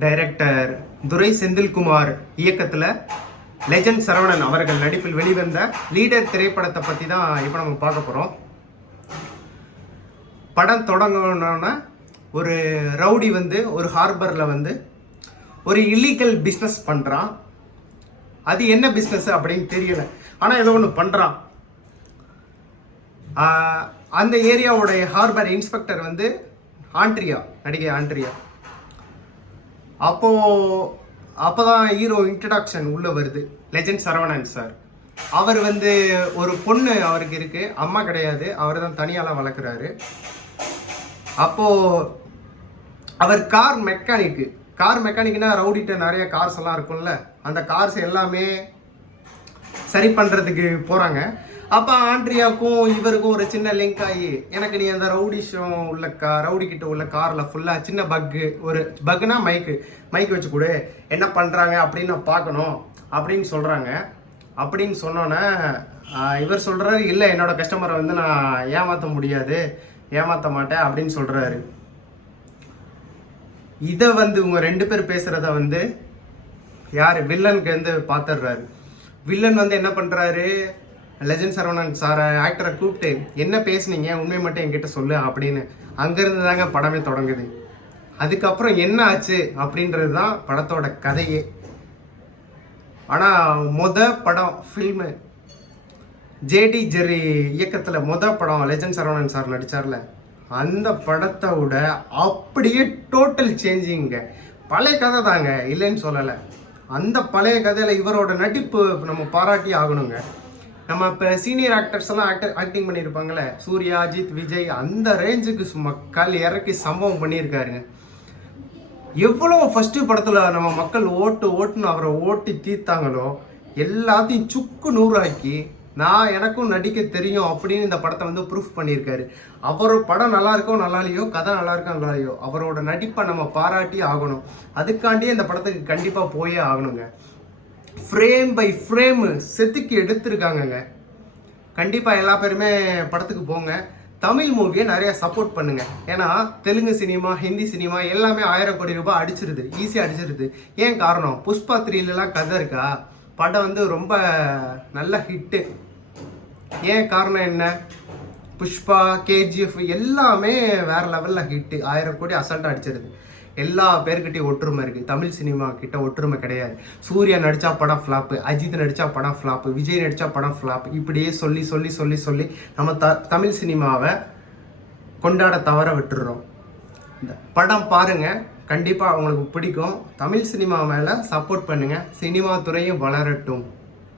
Director துரை செந்தில்குமார் இயக்கத்தில் legend Saravanan அவர்கள் நடிப்பில் வெளிவந்த லீடர் திரைப்படத்தை பற்றி தான் இப்போ நம்ம பார்க்க போகிறோம். படம் தொடங்கணுன்னா ஒரு ரவுடி ஒரு ஹார்பரில் ஒரு இல்லீகல் பிஸ்னஸ் பண்ணுறான். அது என்ன பிஸ்னஸ் அப்படின்னு தெரியல, ஆனால் ஏதோ ஒன்று பண்ணுறான். அந்த ஏரியாவுடைய ஹார்பர் இன்ஸ்பெக்டர் ஆண்ட்ரியா, நடிகை ஆண்ட்ரியா. அப்போதான் ஹீரோ இன்ட்ரடக்ஷன் உள்ளே வருது. லெஜண்ட் சரவணன் சார் அவர் ஒரு பொண்ணு அவருக்கு இருக்கு, அம்மா கிடையாது, அவர் தான் தனியால வளர்க்குறாரு. அப்போது அவர் கார் மெக்கானிக்னா ரவுடிட்ட நிறைய கார்ஸ் எல்லாம் இருக்கும்ல, அந்த கார்ஸ் எல்லாமே சரி பண்ணுறதுக்கு போகிறாங்க. அப்போ ஆண்ட்ரியாவுக்கும் இவருக்கும் ஒரு சின்ன லிங்க் ஆகி, எனக்கு நீ அந்த ரவுடி கிட்ட உள்ள காரில் ஃபுல்லாக சின்ன ஒரு பக்குனா மைக்கு வச்சு கொடு, என்ன பண்ணுறாங்க அப்படின்னு நான் பார்க்கணும் அப்படின்னு சொல்கிறாங்க. அப்படின்னு சொன்னோன்னே இவர் சொல்கிறாரு, இல்லை என்னோட கஸ்டமரை நான் ஏமாற்ற மாட்டேன் அப்படின்னு சொல்கிறாரு. இதை இவங்க ரெண்டு பேர் பேசுகிறத யார் வில்லனுக்கு பார்த்துடுறாரு. வில்லன் என்ன பண்ணுறாரு, லெஜண்ட் சரவணன் சாரை ஆக்டரை கூப்பிட்டு என்ன பேசுனீங்க, உண்மை மட்டும் என்கிட்ட சொல்லு அப்படின்னு. அங்கேருந்து தாங்க படமே தொடங்குது. அதுக்கப்புறம் என்ன ஆச்சு அப்படின்றது தான் படத்தோட கதையே. ஆனால் படம் ஃபில்மு ஜேடி ஜெர்ரி இயக்கத்தில் படம் லெஜண்ட் சரவணன் சார் நடித்தார்ல, அந்த படத்தை விட அப்படியே டோட்டல் சேஞ்சிங்க. பழைய கதை தாங்க, இல்லைன்னு சொல்லலை. அந்த பழைய கதையில் இவரோட நடிப்பு நம்ம பாராட்டி ஆகணுங்க. நம்ம இப்போ சீனியர் ஆக்டர்ஸ் எல்லாம் ஆக்டிங் பண்ணியிருப்பாங்களே, சூர்யா, அஜித், விஜய், அந்த ரேஞ்சுக்கு மக்கள் இறக்கி சம்பவம் பண்ணியிருக்காருங்க. எவ்வளோ ஃபஸ்ட்டு படத்தில் நம்ம மக்கள் ஓட்டுன்னு அவரை ஓட்டி தீர்த்தாங்களோ எல்லாத்தையும் சுக்கு நூறாக்கி எனக்கும் நடிக்க தெரியும் அப்படின்னு இந்த படத்தை ப்ரூஃப் பண்ணியிருக்காரு. அவரோட படம் நல்லா இருக்கோ நல்லா இல்லையோ, கதை நல்லா இருக்கோ நல்லா இல்லையோ, அவரோட நடிப்பை நம்ம பாராட்டி ஆகணும். அதுக்காண்டியே இந்த படத்துக்கு கண்டிப்பாக போயே ஆகணுங்க. ஃப்ரேம் பை ஃப்ரேமு செதுக்கி எடுத்திருக்காங்கங்க. கண்டிப்பாக எல்லா பேருமே படத்துக்கு போங்க. தமிழ் மூவியை நிறையா சப்போர்ட் பண்ணுங்க. ஏன்னா தெலுங்கு சினிமா, ஹிந்தி சினிமா எல்லாமே 1000 கோடி ரூபாய் அடிச்சிருது, ஈஸியாக அடிச்சிருது. ஏன் காரணம், புஷ்பா 3லலாம் கதை இருக்கா, படம் ரொம்ப நல்ல ஹிட்டு. ஏன் காரணம் என்ன, புஷ்பா, கேஜிஎஃப் எல்லாமே வேற லெவலில் ஹிட்டு. 1000 கோடி அசால்ட்டாக அடிச்சிருது. எல்லா பேர்கிட்டையும் ஒற்றுமை இருக்குது, தமிழ் சினிமா கிட்ட ஒற்றுமை கிடையாது. சூர்யா நடித்தா படம் ஃப்ளாப்பு, அஜித் நடித்தா படம் ஃப்ளாப்பு, விஜய் நடித்தா படம் ஃப்ளாப்பு, இப்படியே சொல்லி சொல்லி சொல்லி சொல்லி நம்ம தமிழ் சினிமாவை கொண்டாட தவற விட்டுடுறோம். இந்த படம் பாருங்கள், கண்டிப்பாக அவங்களுக்கு பிடிக்கும். தமிழ் சினிமா மேலே சப்போர்ட் பண்ணுங்கள். சினிமா துறையும் வளரட்டும்.